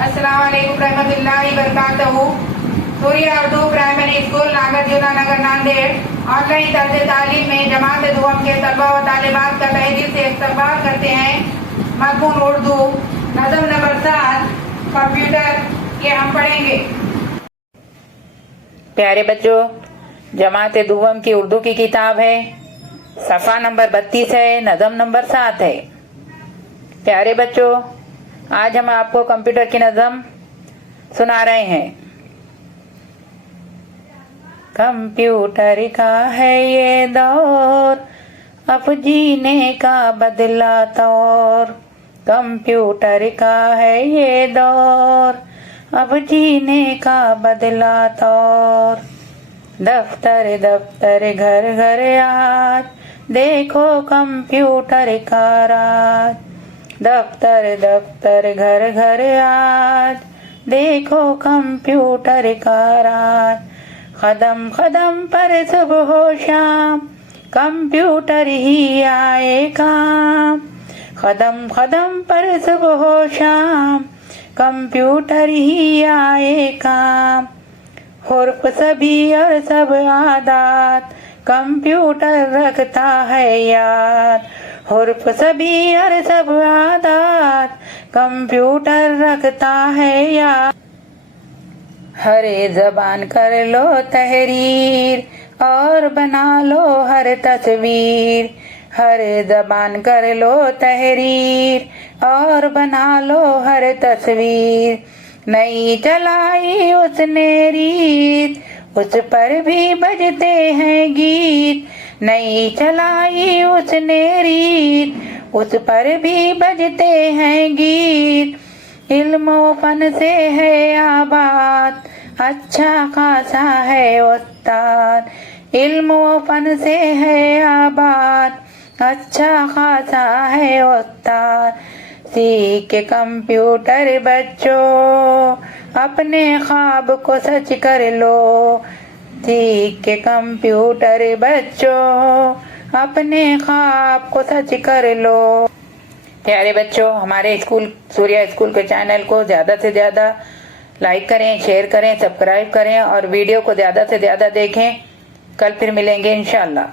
अस्सलाम वालेकुम रहमतुल्लाहि बरकातहू। सूर्या उर्दू प्राइमरी स्कूल नागरजुना नगर नांदेड़ ऑनलाइन तर्ज तालीम में जमात दुआम के तलबा व तालिबात का तहे दिल से इस्तकबाल करते हैं। मज़मून उर्दू नज़म नंबर 7 कंप्यूटर ये हम पढ़ेंगे। प्यारे बच्चों, जमात दुआम की उर्दू की किताब है, सफ़ा नंबर 32 है, नज़म नंबर 7 है। प्यारे बच्चों, आज हम आपको कंप्यूटर की नज़म सुना रहे हैं। कंप्यूटर का है ये दौर, अब जीने का बदला तौर। कंप्यूटर का है ये दौर, अब जीने का बदला तौर। दफ्तर दफ्तर घर घर आज, देखो कंप्यूटर का राज। दफ्तर दफ्तर घर घर आज, देखो कंप्यूटर का राज। कदम कदम पर सुबह हो शाम, कंप्यूटर ही आए काम। कदम कदम पर सुबह हो शाम, कंप्यूटर ही आए काम। हुर्फ सभी और सब आदात, कंप्यूटर रखता है याद। हुर्फ सभी और सब आदात, कंप्यूटर रखता है याद। हरे जबान कर लो तहरीर, और बना लो हर तस्वीर। हर जबान कर लो तहरीर, और बना लो हर तस्वीर। नई चलाई उसने रीत, उस पर भी बजते हैं गीत। नई चलाई उसने रीत, उस पर भी बजते हैं गीत। इल्म व फन से है आबाद, अच्छा खासा है उस्ताद। इल्म व फन से है आबाद, अच्छा खासा है उस्ताद। सीख के कंप्यूटर बच्चों, अपने ख्वाब को सच कर लो। सीख के कंप्यूटर बच्चों, अपने ख्वाब को सच कर लो। प्यारे बच्चों, हमारे स्कूल सूर्या स्कूल के चैनल को ज़्यादा से ज़्यादा लाइक करें, शेयर करें, सब्सक्राइब करें और वीडियो को ज़्यादा से ज़्यादा देखें। कल फिर मिलेंगे इंशाअल्लाह।